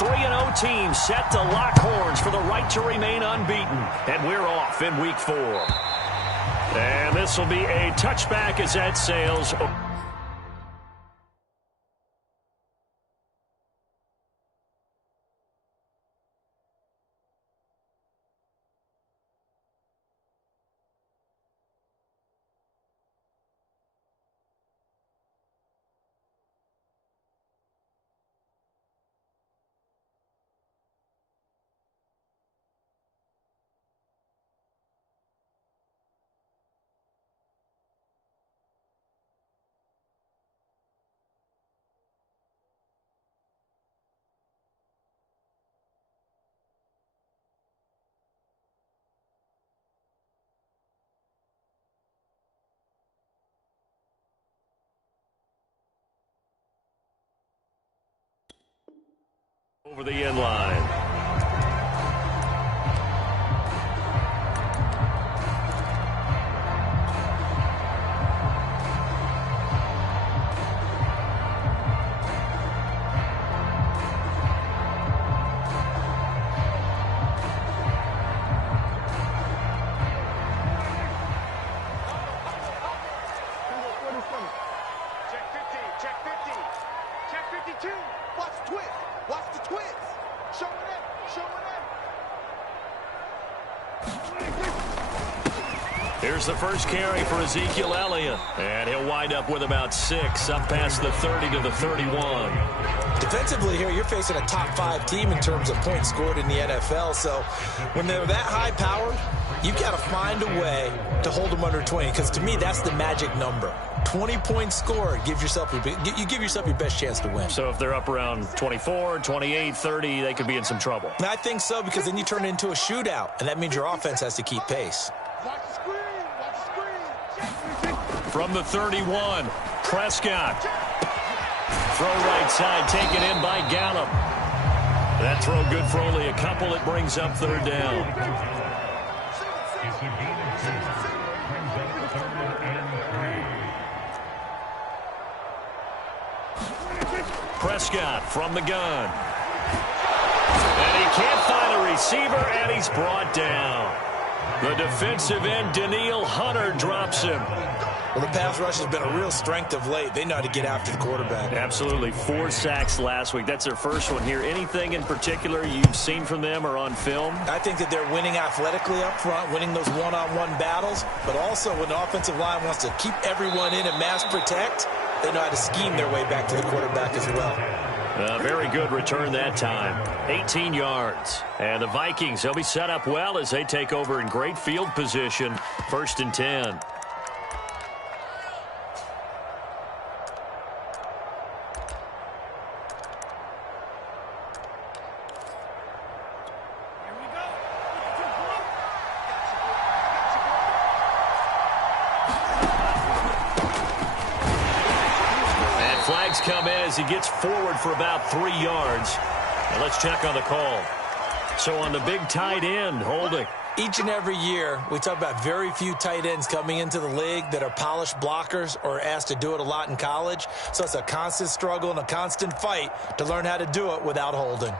3-0 team set to lock horns for the right to remain unbeaten. And we're off in week 4. And this will be a touchback as that sails. Over the end line. Check 50, check 50, check 52. Watch the twist, watch the twist. Show it in, show it in. Here's the first carry for Ezekiel Elliott. And he'll wind up with about 6, up past the 30 to the 31. Defensively here, you're facing a top 5 team in terms of points scored in the NFL. So when they're that high powered, you got to find a way to hold them under 20. Because to me, that's the magic number. 20 points scored, you give yourself your best chance to win. So if they're up around 24, 28, 30, they could be in some trouble. And I think so, because then you turn it into a shootout, and that means your offense has to keep pace. Watch the screen, watch the screen. From the 31, Prescott. Throw right side, taken in by Gallup. That throw good for only a couple. It brings up 3rd down. Prescott from the gun. And he can't find a receiver, and he's brought down. The defensive end, Danielle Hunter, drops him. Well, the pass rush has been a real strength of late. They know how to get after the quarterback. Absolutely. 4 sacks last week. That's their first one here. Anything in particular you've seen from them or on film? I think that they're winning athletically up front, winning those one-on-one battles, but also when the offensive line wants to keep everyone in and mass protect, they know how to scheme their way back to the quarterback as well. Very good return that time. 18 yards. And the Vikings, they'll be set up well as they take over in great field position. 1st and 10. Flags come in as he gets forward for about 3 yards. Now let's check on the call. So on the big tight end, holding. Each and every year, we talk about very few tight ends coming into the league that are polished blockers or asked to do it a lot in college. So it's a constant struggle and a constant fight to learn how to do it without holding.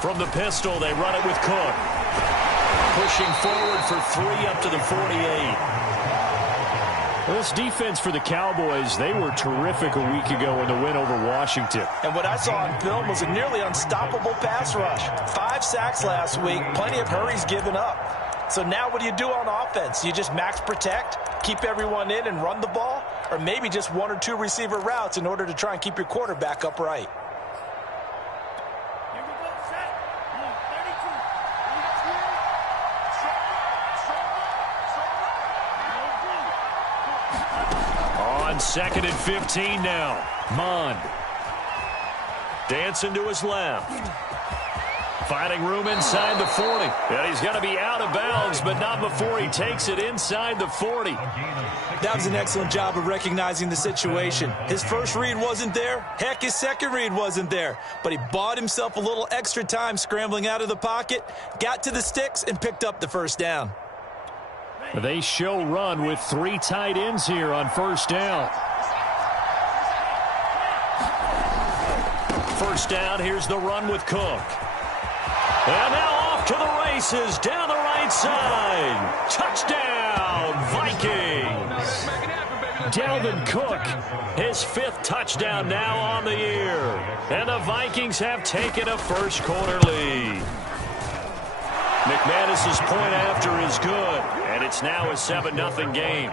From the pistol, they run it with Cook. Pushing forward for 3 up to the 48. Well, this defense for the Cowboys, they were terrific a week ago in the win over Washington. And what I saw on film was a nearly unstoppable pass rush. 5 sacks last week, plenty of hurries given up. So now what do you do on offense? You just max protect, keep everyone in and run the ball, or maybe just 1 or 2 receiver routes in order to try and keep your quarterback upright. On 2nd and 15 now. Mond. Dancing to his left. Finding room inside the 40. And he's going to be out of bounds, but not before he takes it inside the 40. That was an excellent job of recognizing the situation. His first read wasn't there. Heck, his second read wasn't there. But he bought himself a little extra time scrambling out of the pocket, got to the sticks, and picked up the first down. They show run with 3 tight ends here on first down. First down, here's the run with Cook. And now off to the races down the right side. Touchdown, Vikings. Dalvin Cook, his 5th touchdown now on the year. And the Vikings have taken a first quarter lead. McManus's point after is good, and it's now a 7-0 game.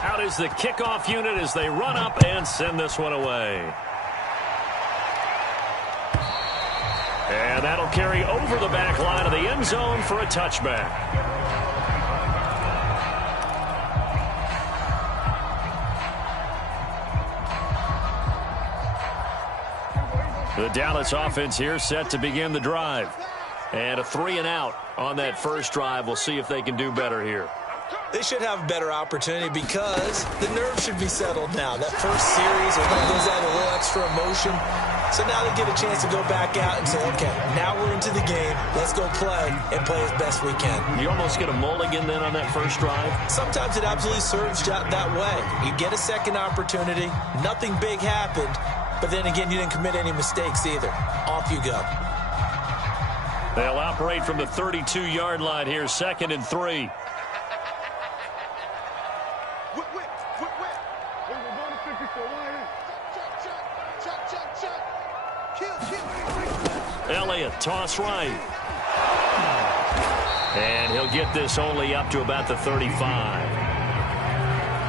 Out is the kickoff unit as they run up and send this one away. And that'll carry over the back line of the end zone for a touchback. The Dallas offense here set to begin the drive. And a 3-and-out on that first drive. We'll see if they can do better here. They should have a better opportunity because the nerves should be settled now. That first series, everybody goes out with a little extra emotion. So now they get a chance to go back out and say, okay, now we're into the game. Let's go play and play as best we can. You almost get a mulligan then on that first drive? Sometimes it absolutely serves that way. You get a second opportunity. Nothing big happened. But then again, you didn't commit any mistakes either. Off you go. They'll operate from the 32-yard line here, 2nd and 3. Elliott, toss right. And he'll get this only up to about the 35.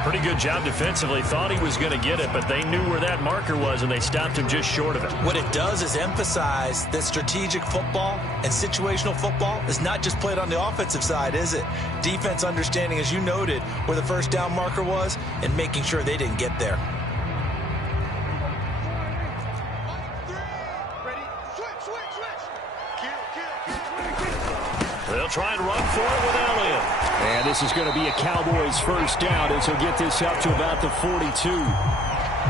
Pretty good job defensively. Thought he was going to get it, but they knew where that marker was, and they stopped him just short of it. What it does is emphasize that strategic football and situational football is not just played on the offensive side, is it? Defense understanding, as you noted, where the first down marker was and making sure they didn't get there. They'll try and run for it with Elliott. And this is going to be a Cowboys first down as he'll get this up to about the 42.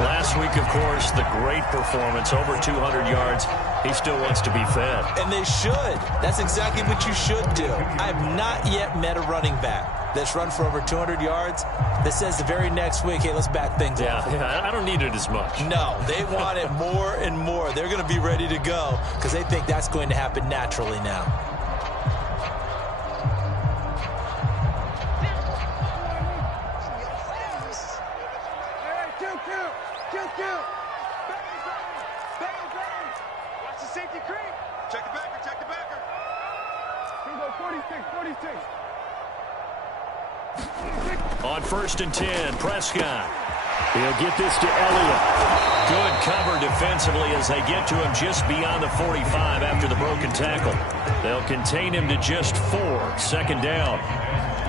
Last week, of course, the great performance, over 200 yards. He still wants to be fed. And they should. That's exactly what you should do. I have not yet met a running back that's run for over 200 yards that says the very next week, hey, let's back things up. Yeah, I don't need it as much. No, they want it more and more. They're going to be ready to go because they think that's going to happen naturally now. On 1st and 10, Prescott. He'll get this to Elliott. Good cover defensively as they get to him just beyond the 45 after the broken tackle. They'll contain him to just 4, 2nd down.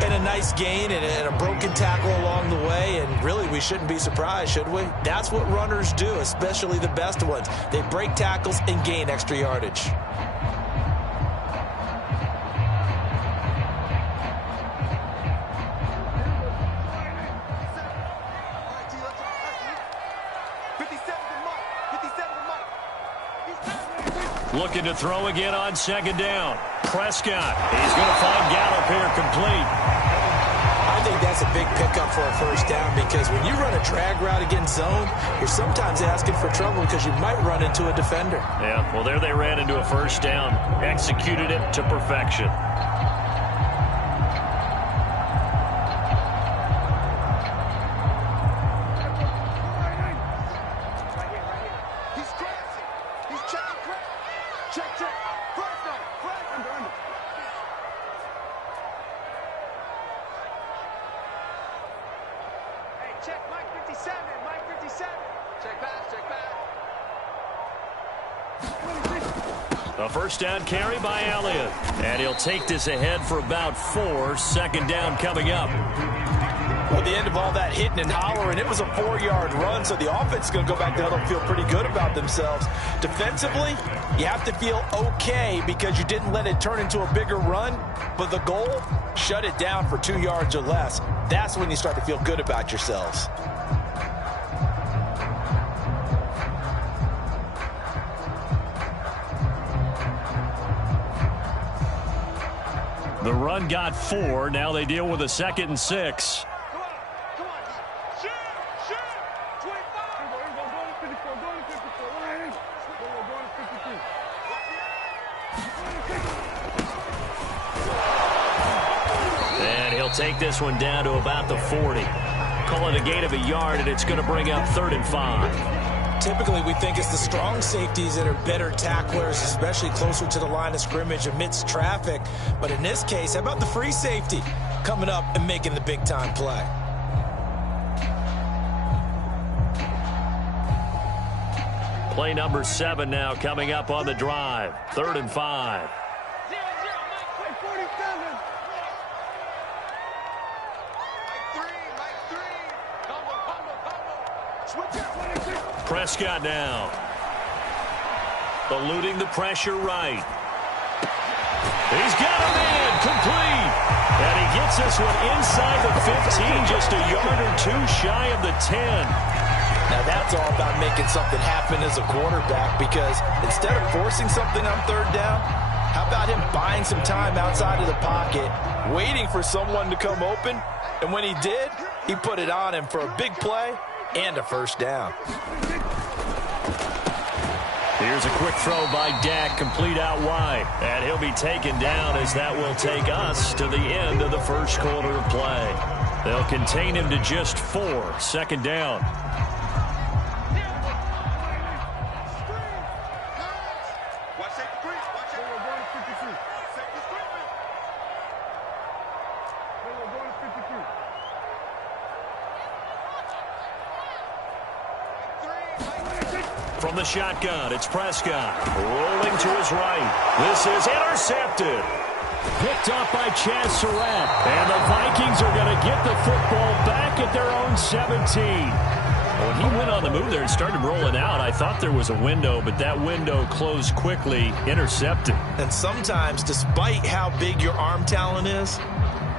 And a nice gain and a broken tackle along the way, and really we shouldn't be surprised, should we? That's what runners do, especially the best ones. They break tackles and gain extra yardage. Looking to throw again on 2nd down. Prescott. He's going to find Gallup here complete. I think that's a big pickup for a first down because when you run a drag route against zone, you're sometimes asking for trouble because you might run into a defender. Yeah, well, there they ran into a first down. Executed it to perfection. A first down carry by Elliott. And he'll take this ahead for about 4. 2nd down coming up. Well, the end of all that hitting and hollering, it was a 4-yard run, so the offense is going to go back there and feel pretty good about themselves. Defensively, you have to feel okay because you didn't let it turn into a bigger run, but the goal, shut it down for 2 yards or less. That's when you start to feel good about yourselves. The run got 4. Now they deal with a 2nd and 6. Come on. Shoot. 25. And he'll take this one down to about the 40. Call it a gain of a yard, and it's going to bring up 3rd and 5. Typically, we think it's the strong safeties that are better tacklers, especially closer to the line of scrimmage amidst traffic. But in this case, how about the free safety coming up and making the big-time play? Play number 7 now coming up on the drive. 3rd and 5. Prescott now. Eluding the pressure right. He's got a man complete. And he gets this one inside the 15, just a yard or 2 shy of the 10. Now that's all about making something happen as a quarterback, because instead of forcing something on 3rd down, how about him buying some time outside of the pocket, waiting for someone to come open, and when he did, he put it on him for a big play and a 1st down. Here's a quick throw by Dak, complete out wide. And he'll be taken down as that will take us to the end of the 1st quarter of play. They'll contain him to just 4, 2nd down. From the shotgun, it's Prescott. Rolling to his right. This is intercepted. Picked up by Chaz Surratt. And the Vikings are going to get the football back at their own 17. When he went on the move there and started rolling out, I thought there was a window, but that window closed quickly, intercepted. And sometimes, despite how big your arm talent is,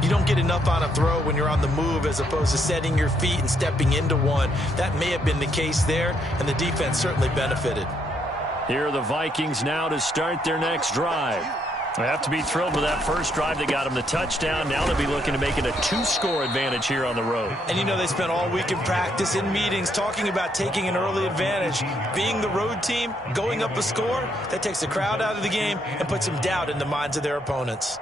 you don't get enough on a throw when you're on the move as opposed to setting your feet and stepping into one. That may have been the case there, and the defense certainly benefited. Here are the Vikings now to start their next drive. They have to be thrilled with that first drive. They got them the touchdown. Now they'll be looking to make it a 2-score advantage here on the road. And, you know, they spent all week in practice, in meetings, talking about taking an early advantage. Being the road team, going up a score, that takes the crowd out of the game and puts some doubt in the minds of their opponents.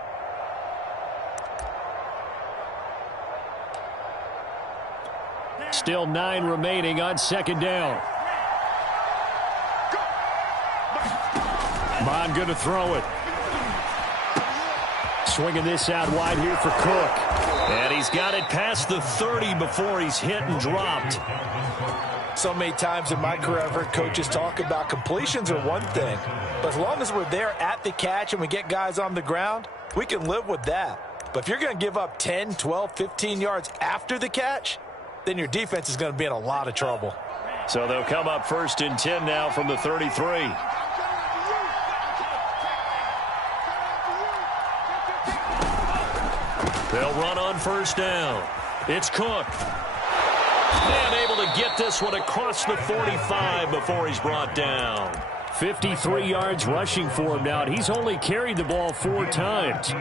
Still 9 remaining on 2nd down. Bond going to throw it. Swinging this out wide here for Cook. And he's got it past the 30 before he's hit and dropped. So many times in my career, I've heard coaches talk about completions are one thing. But as long as we're there at the catch and we get guys on the ground, we can live with that. But if you're going to give up 10, 12, 15 yards after the catch, then your defense is going to be in a lot of trouble. So they'll come up 1st and 10 now from the 33. They'll run on 1st down. It's Cook. And able to get this one across the 45 before he's brought down. 53 yards rushing for him now, and he's only carried the ball 4 times.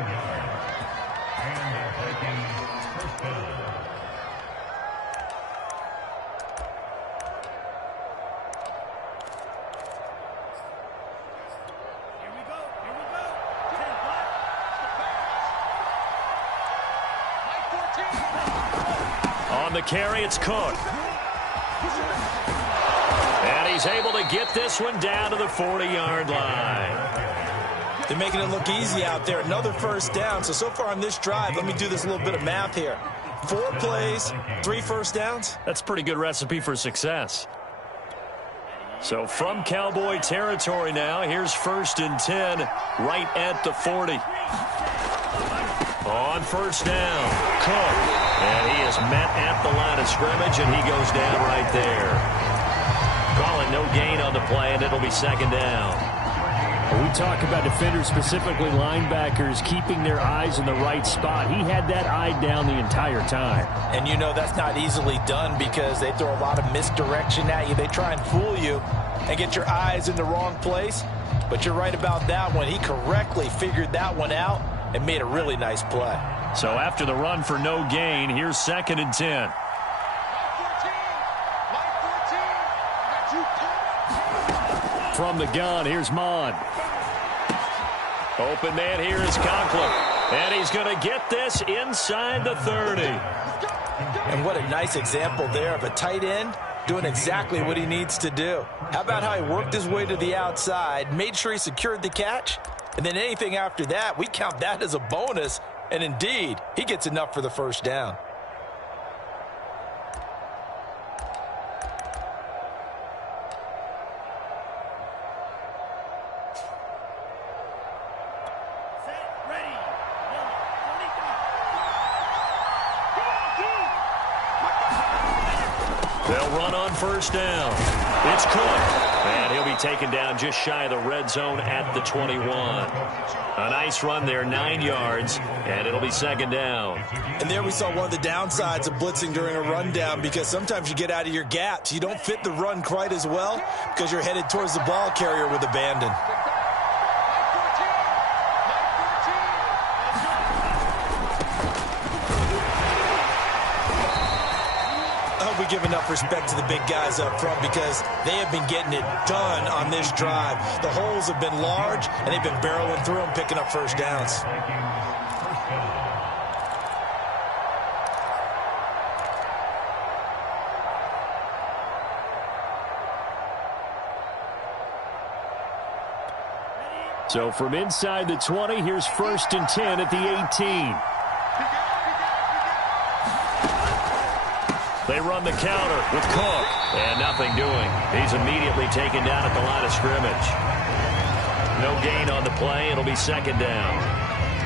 On the carry, it's Cook. And he's able to get this one down to the 40-yard line. They're making it look easy out there. Another 1st down. So far on this drive, let me do this little bit of math here. 4 plays, 3 1st downs. That's a pretty good recipe for success. So from Cowboy territory now, here's 1st and 10 right at the 40. On first down, Cook. And he is met at the line of scrimmage, and he goes down right there. Call it no gain on the play, and it'll be second down. We talk about defenders, specifically linebackers, keeping their eyes in the right spot. He had that eye down the entire time. And you know that's not easily done because they throw a lot of misdirection at you. They try and fool you and get your eyes in the wrong place. But you're right about that one. He correctly figured that one out and made a really nice play. So after the run for no gain, here's 2nd and 10. From the gun, here's Mon. Open man here is Conklin. And he's going to get this inside the 30. And what a nice example there of a tight end doing exactly what he needs to do. How about how he worked his way to the outside, made sure he secured the catch, and then anything after that, we count that as a bonus. And indeed, he gets enough for the first down. They'll run on first down. It's Cook. And he'll be taken down just shy of the red zone at the 21. A nice run there, 9 yards, and it'll be second down. And there we saw one of the downsides of blitzing during a rundown because sometimes you get out of your gaps. You don't fit the run quite as well because you're headed towards the ball carrier with abandon. We give enough respect to the big guys up front because they have been getting it done on this drive. The holes have been large, and they've been barreling through them, picking up first downs. So from inside the 20, here's 1st and 10 at the 18. They run the counter with Cook, and nothing doing. He's immediately taken down at the line of scrimmage. No gain on the play. It'll be second down.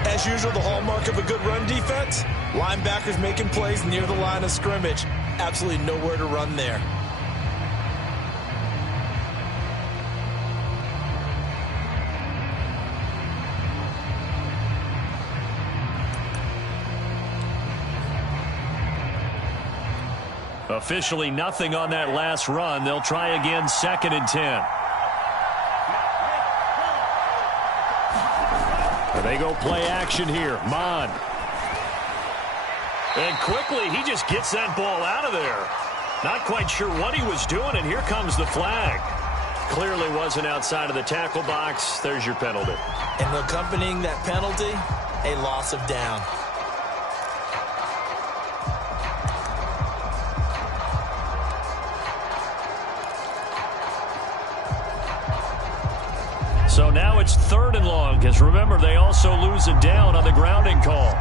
As usual, the hallmark of a good run defense, linebackers making plays near the line of scrimmage. Absolutely nowhere to run there. Officially nothing on that last run. They'll try again, 2nd and 10. They go play action here. Mon. And quickly, he just gets that ball out of there. Not quite sure what he was doing, and here comes the flag. Clearly wasn't outside of the tackle box. There's your penalty. And accompanying that penalty, a loss of down. So now it's 3rd and long, because remember, they also lose a down on the grounding call.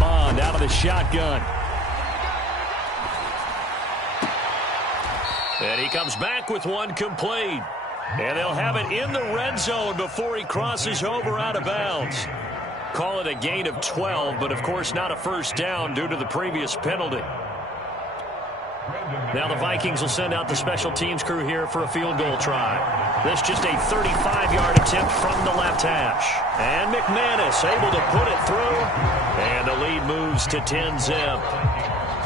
Bond out of the shotgun. And he comes back with one complete. And they'll have it in the red zone before he crosses over out of bounds. Call it a gain of 12, but of course not a first down due to the previous penalty. Now the Vikings will send out the special teams crew here for a field goal try. This just a 35-yard attempt from the left hash. And McManus able to put it through. And the lead moves to 10-zip.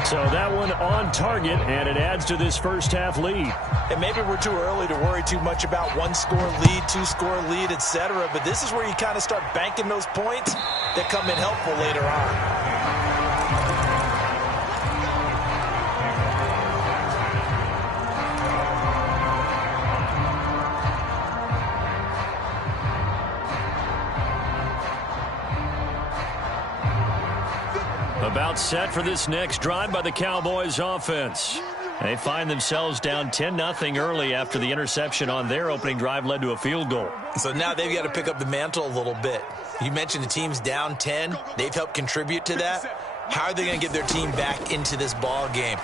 So that one on target, and it adds to this first half lead. And maybe we're too early to worry too much about 1-score lead, 2-score lead, etc. But this is where you kind of start banking those points that come in helpful later on. About set for this next drive by the Cowboys offense. They find themselves down 10-0 early after the interception on their opening drive led to a field goal. So now they've got to pick up the mantle a little bit. You mentioned the team's down 10. They've helped contribute to that. How are they going to get their team back into this ball game?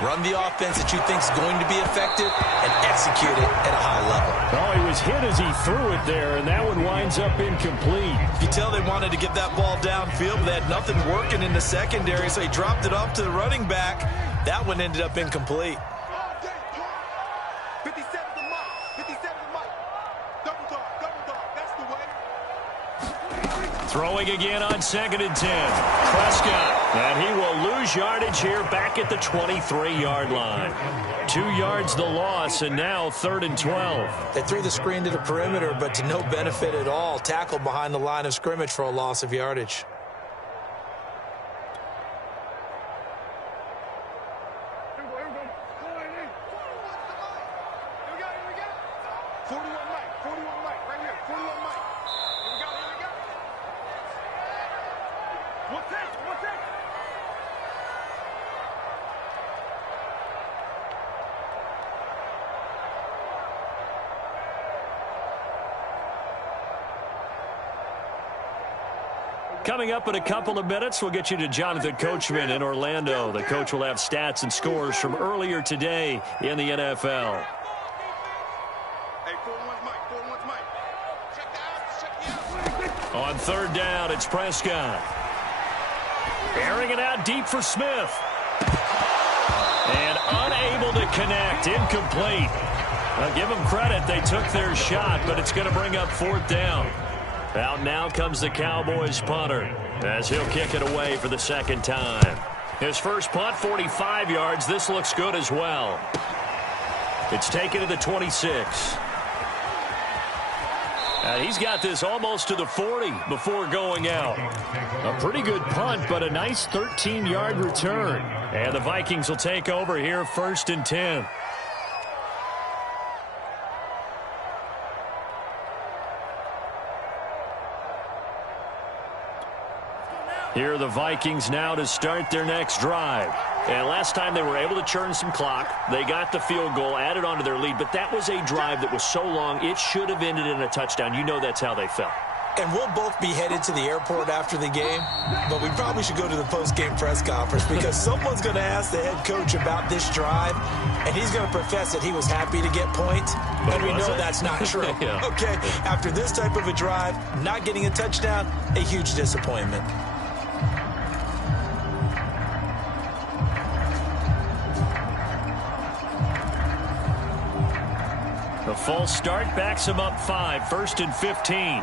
Run the offense that you think is going to be effective and execute it at a high level. Oh, he was was hit as he threw it there, and that one winds up incomplete. You tell they wanted to get that ball downfield, but they had nothing working in the secondary, so he dropped it off to the running back. That one ended up incomplete. 57 to Mike. 57 to Mike. Double dog. That's the way. Throwing again on 2nd and 10. Prescott. And he will lose yardage here back at the 23-yard line. 2 yards the loss, and now 3rd and 12. They threw the screen to the perimeter, but to no benefit at all. Tackled behind the line of scrimmage for a loss of yardage. Coming up in a couple of minutes, we'll get you to Jonathan Coachman in Orlando. The coach will have stats and scores from earlier today in the NFL. Hey, 4-1's Mike. 4-1's Mike. Check the out. On 3rd down, it's Prescott. Airing it out deep for Smith. And unable to connect. Incomplete. I'll give them credit. They took their shot, but it's going to bring up 4th down. Out now comes the Cowboys punter as he'll kick it away for the 2nd time. His first punt, 45 yards. This looks good as well. It's taken to the 26. He's got this almost to the 40 before going out. A pretty good punt, but a nice 13-yard return. And the Vikings will take over here 1st and 10. Here are the Vikings now to start their next drive. And last time they were able to churn some clock. They got the field goal, added on to their lead. But that was a drive that was so long, it should have ended in a touchdown. You know that's how they felt. And we'll both be headed to the airport after the game, but we probably should go to the post-game press conference because someone's going to ask the head coach about this drive, and he's going to profess that he was happy to get points, and we know that's not true. Yeah. Okay, after this type of a drive, not getting a touchdown, a huge disappointment. The false start backs him up 5, 1st and 15.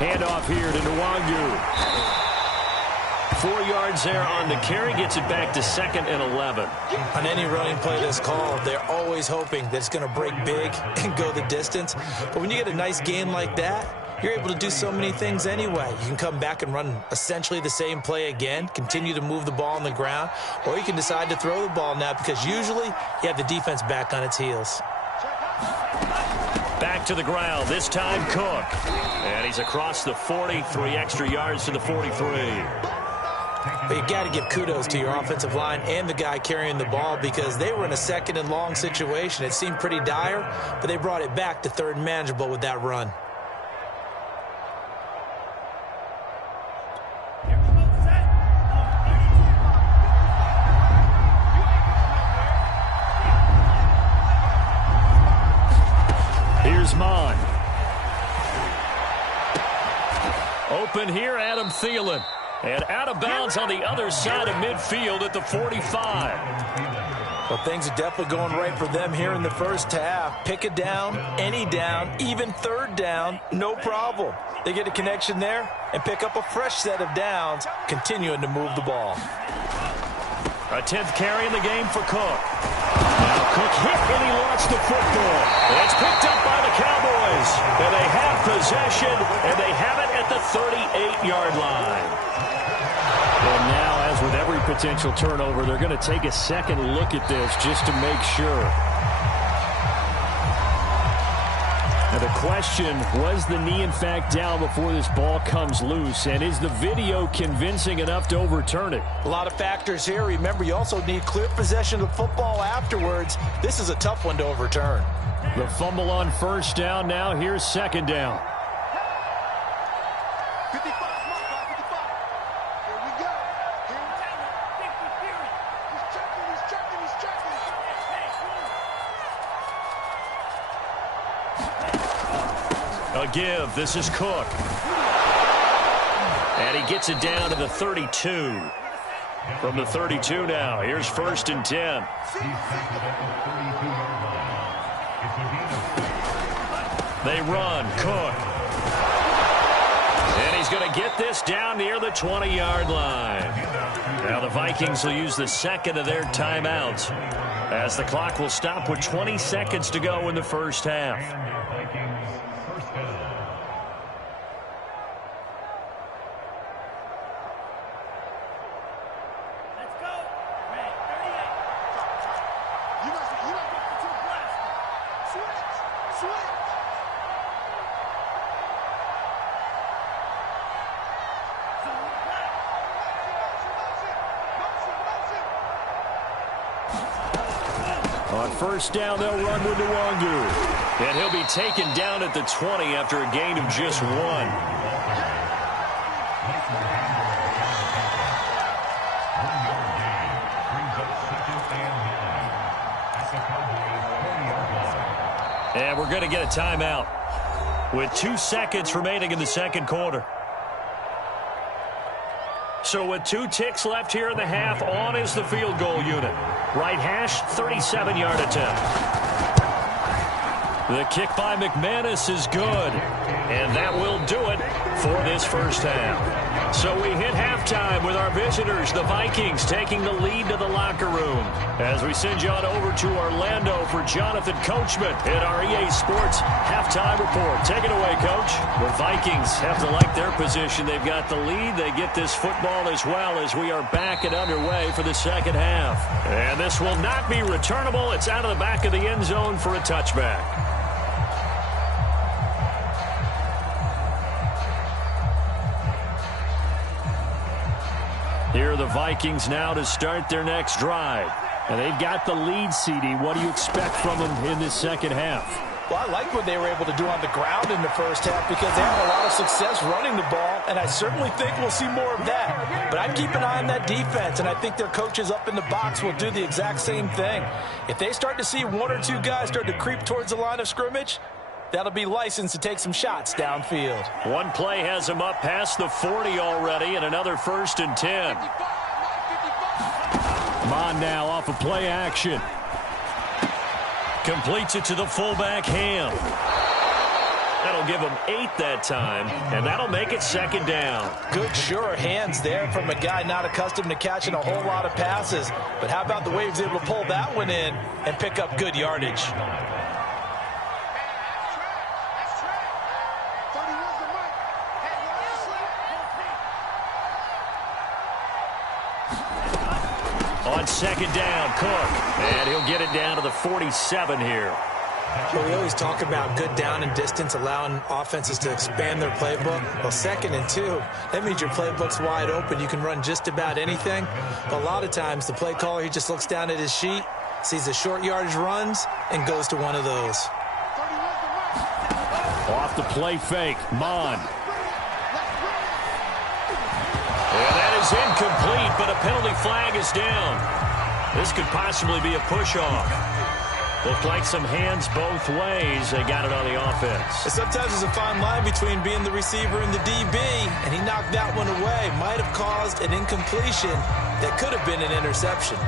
Handoff here to Nwangu. 4 yards there on the carry, gets it back to 2nd and 11. On any running play that's called, they're always hoping that it's going to break big and go the distance. But when you get a nice gain like that, you're able to do so many things anyway. You can come back and run essentially the same play again, continue to move the ball on the ground, or you can decide to throw the ball now because usually you have the defense back on its heels. Back to the ground, this time Cook. And he's across the 40, 3 extra yards to the 43. But you got to give kudos to your offensive line and the guy carrying the ball because they were in a 2nd and long situation. It seemed pretty dire, but they brought it back to 3rd and manageable with that run. Here's Mon. Open here, Adam Thielen. And out of bounds on the other side of midfield at the 45. Well, things are definitely going right for them here in the first half. Pick a down, any down, even 3rd down, no problem. They get a connection there and pick up a fresh set of downs, continuing to move the ball. A 10th carry in the game for Cook. Now Cook hit and he lost the football. And it's picked up by the Cowboys. And they have possession, and they have it at the 38-yard line. And now, as with every potential turnover, they're going to take a second look at this just to make sure. Now the question, was the knee in fact down before this ball comes loose? And is the video convincing enough to overturn it? A lot of factors here. Remember, you also need clear possession of the football afterwards. This is a tough one to overturn. The fumble on 1st down. Now here's 2nd down. 55, 55. A give. This is Cook. And he gets it down to the 32. From the 32 now. Here's 1st and 10. They run. Cook. And he's going to get this down near the 20-yard line. Now the Vikings will use the second of their timeouts as the clock will stop with 20 seconds to go in the first half. On 1st down, they'll run with Nwangu. And he'll be taken down at the 20 after a gain of just 1. And we're going to get a timeout with 2 seconds remaining in the second quarter. So with 2 ticks left here in the half, on is the field goal unit. Right hash, 37-yard attempt. The kick by McManus is good. And that will do it for this first half. So we hit halftime with our visitors, the Vikings, taking the lead to the locker room. As we send you on over to Orlando for Jonathan Coachman at our EA Sports halftime report. Take it away, Coach. The Vikings have to like their position. They've got the lead. They get this football as well as we are back and underway for the second half. And this will not be returnable. It's out of the back of the end zone for a touchback. Here are the Vikings now to start their next drive. And they've got the lead, CD. What do you expect from them in this second half? Well, I like what they were able to do on the ground in the first half because they had a lot of success running the ball, and I certainly think we'll see more of that. But I'd keep an eye on that defense, and I think their coaches up in the box will do the exact same thing. If they start to see 1 or 2 guys start to creep towards the line of scrimmage, that'll be licensed to take some shots downfield. One play has him up past the 40 already, and another 1st and 10. Mon now off of play action. Completes it to the fullback, Ham. That'll give him 8 that time, and that'll make it 2nd down. Good, sure hands there from a guy not accustomed to catching a whole lot of passes. But how about the way he was able to pull that one in and pick up good yardage? On 2nd down, Cook. And he'll get it down to the 47 here. Well, we always talk about good down and distance, allowing offenses to expand their playbook. Well, 2nd and 2, that means your playbook's wide open. You can run just about anything. But a lot of times, the play caller, he just looks down at his sheet, sees the short yardage runs, and goes to one of those. Off the play fake, Mon. And that is incomplete, but a penalty flag is down. This could possibly be a push-off. Looked like some hands both ways. They got it on the offense. Sometimes there's a fine line between being the receiver and the DB, and he knocked that one away. Might have caused an incompletion that could have been an interception.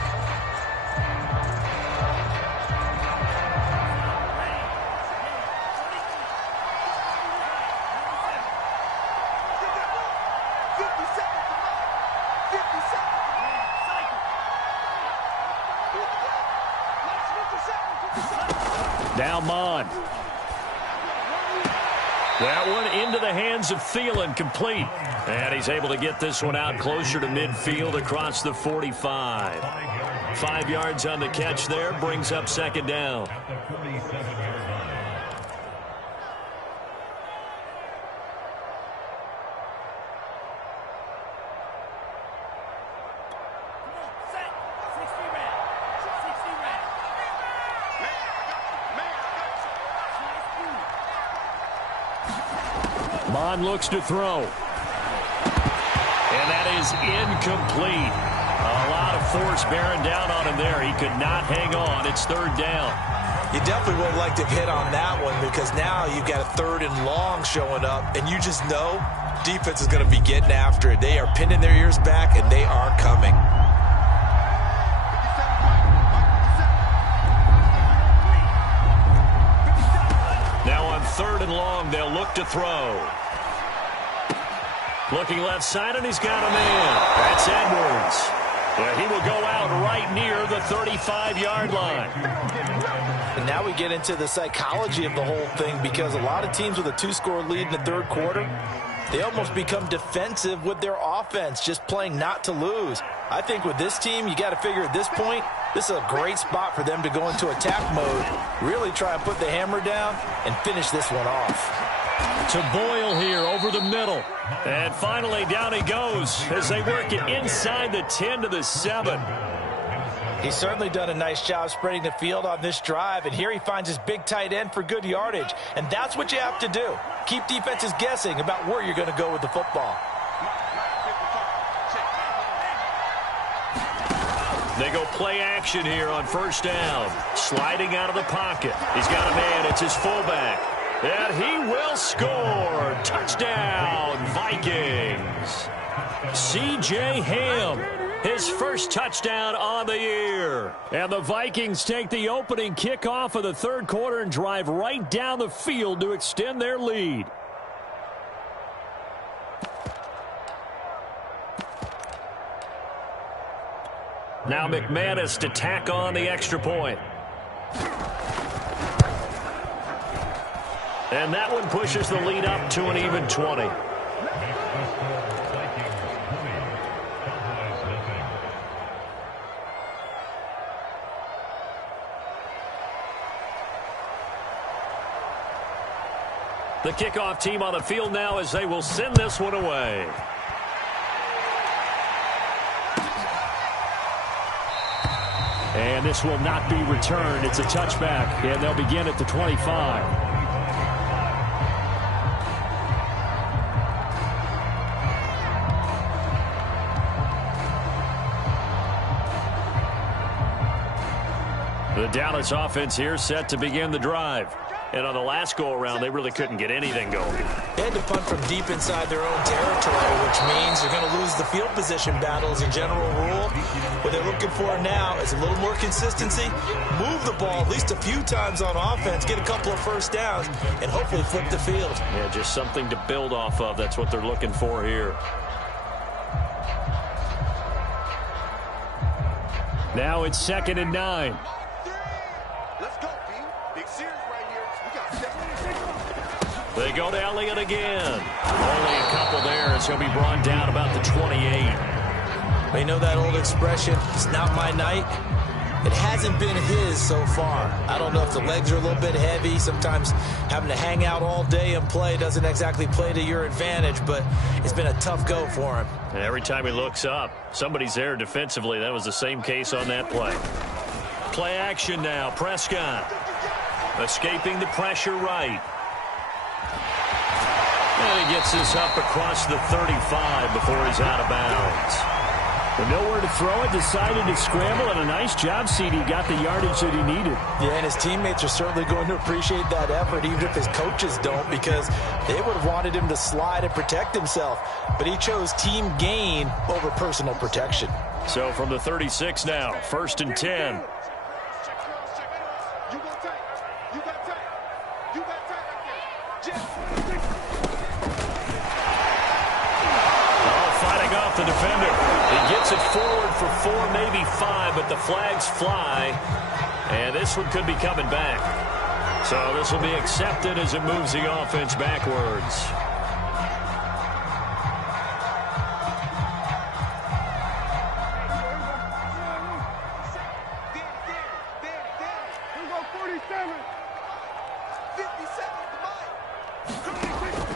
Now Mon. That one into the hands of Thielen, complete. And he's able to get this one out closer to midfield across the 45. 5 yards on the catch there, brings up 2nd down. Mon looks to throw. And that is incomplete. A lot of force bearing down on him there. He could not hang on. It's 3rd down. You definitely would like to hit on that one because now you've got a 3rd and long showing up, and you just know defense is going to be getting after it. They are pinning their ears back, and they are coming. Now on 3rd and long, they'll look to throw. Looking left side, and he's got a man. That's Edwards. Yeah, he will go out right near the 35-yard line. And now we get into the psychology of the whole thing because a lot of teams with a 2-score lead in the 3rd quarter, they almost become defensive with their offense, just playing not to lose. I think with this team, you got to figure at this point, this is a great spot for them to go into attack mode, really try and put the hammer down and finish this one off. To Boyle here over the middle. And finally down he goes as they work it inside the 10 to the 7. He's certainly done a nice job spreading the field on this drive, and here he finds his big tight end for good yardage. And that's what you have to do. Keep defenses guessing about where you're going to go with the football. They go play action here on 1st down. Sliding out of the pocket. He's got a man. It's his fullback. And he will score. Touchdown, Vikings. C.J. Ham, his first touchdown on the year. And the Vikings take the opening kickoff of the 3rd quarter and drive right down the field to extend their lead. Now McManus to tack on the extra point. And that one pushes the lead up to an even 20. The kickoff team on the field now as they will send this one away. And this will not be returned. It's a touchback, and they'll begin at the 25. The Dallas offense here set to begin the drive. And on the last go-around, they really couldn't get anything going. They had to punt from deep inside their own territory, which means they're going to lose the field position battle as a general rule. What they're looking for now is a little more consistency, move the ball at least a few times on offense, get a couple of 1st downs, and hopefully flip the field. Yeah, just something to build off of. That's what they're looking for here. Now it's 2nd and 9. Let's go, B. Big series right here. We got 7. They go to Elliott again. Only a couple there as he'll be brought down about the 28. You know that old expression, it's not my night? It hasn't been his so far. I don't know if the legs are a little bit heavy. Sometimes having to hang out all day and play doesn't exactly play to your advantage, but it's been a tough go for him. And every time he looks up, somebody's there defensively. That was the same case on that play. Play action now. Prescott escaping the pressure right. And he gets this up across the 35 before he's out of bounds. But nowhere to throw it, decided to scramble, and a nice job, CD. Got the yardage that he needed. Yeah, and his teammates are certainly going to appreciate that effort, even if his coaches don't, because they would have wanted him to slide and protect himself. But he chose team gain over personal protection. So from the 36 now, 1st and 10. The defender. He gets it forward for 4, maybe 5, but the flags fly. And this one could be coming back. So this will be accepted as it moves the offense backwards.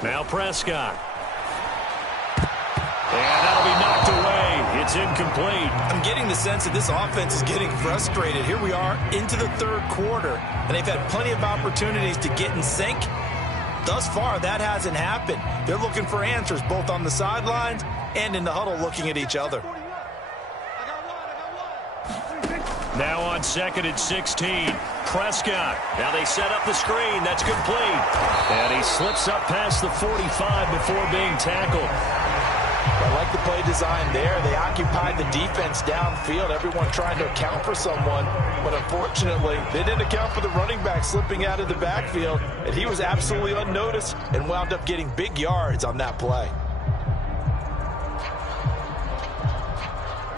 Now Prescott. And that'll be knocked away. It's incomplete. I'm getting the sense that this offense is getting frustrated. Here we are into the 3rd quarter, and they've had plenty of opportunities to get in sync. Thus far, that hasn't happened. They're looking for answers both on the sidelines and in the huddle looking at each other. Now on 2nd and 16. Prescott. Now they set up the screen. That's complete. And he slips up past the 45 before being tackled. I like the play design there. They occupied the defense downfield, everyone trying to account for someone. But unfortunately, they didn't account for the running back slipping out of the backfield. And he was absolutely unnoticed and wound up getting big yards on that play.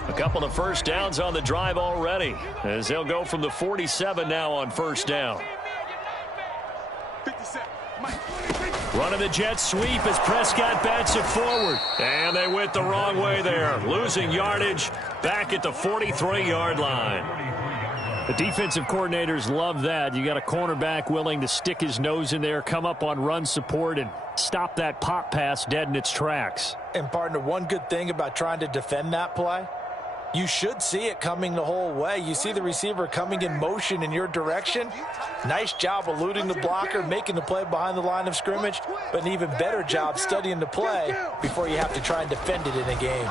A couple of first downs on the drive already, as they'll go from the 47 now on first down. 57. Running the jet sweep as Prescott bats it forward. And they went the wrong way there, losing yardage back at the 43-yard line. The defensive coordinators love that. You got a cornerback willing to stick his nose in there, come up on run support, and stop that pop pass dead in its tracks. And partner, one good thing about trying to defend that play, you should see it coming the whole way. You see the receiver coming in motion in your direction. Nice job eluding the blocker, making the play behind the line of scrimmage, but an even better job studying the play before you have to try and defend it in a game.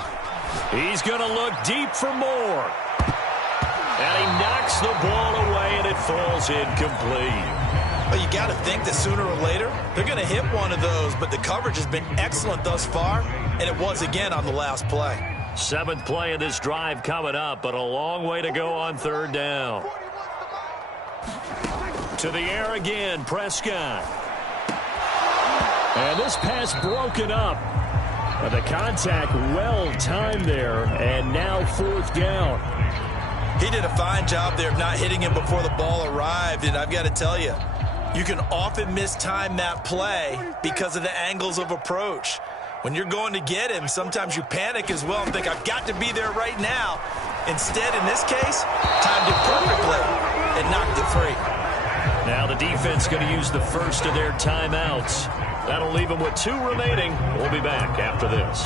He's going to look deep for more. And he knocks the ball away, and it falls incomplete. Well, you got to think that sooner or later, they're going to hit one of those, but the coverage has been excellent thus far, and it was again on the last play. 7th play of this drive coming up, but a long way to go on 3rd down. To the air again, Prescott. And this pass broken up. But the contact well timed there, and now 4th down. He did a fine job there of not hitting him before the ball arrived, and I've got to tell you, you can often mistime that play because of the angles of approach. When you're going to get him, sometimes you panic as well and think, I've got to be there right now. Instead, in this case, timed it perfectly and knocked it free. Now the defense going to use the first of their timeouts. That'll leave them with 2 remaining. We'll be back after this.